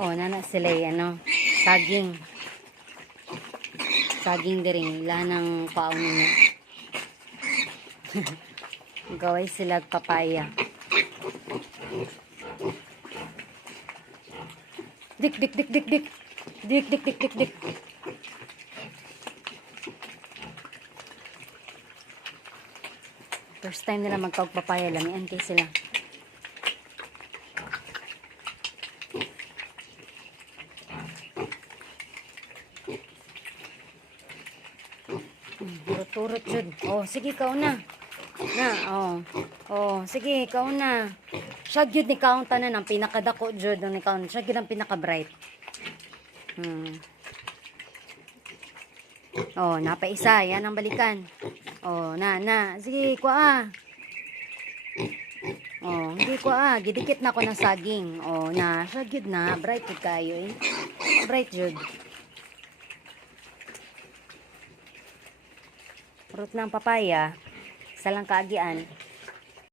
Oh, nana sila ano, saging. Saging diri lanang paon niya. Gaway sila papaya. Dik dik dik dik dik. Dik dik dik dik dik. First time nila magpapaya lang, yan kay sila. Turut-turut jud. Oh, sige ikaw na. Na, oh. Oh, sige ikaw na. Siya gyud ni kaon tanan ang pinakadako jud ni kaon. Siya gyud ang pinaka-bright. Oh, napaisa, yan ang balikan. Oh, na. Sige, kuha. Oh, hindi kuha. Gidikit na ko ng saging. Oh, na, siya gyud na. Bright jud kayo eh. Bright jud. Fruit ng papaya, isa lang kaagian.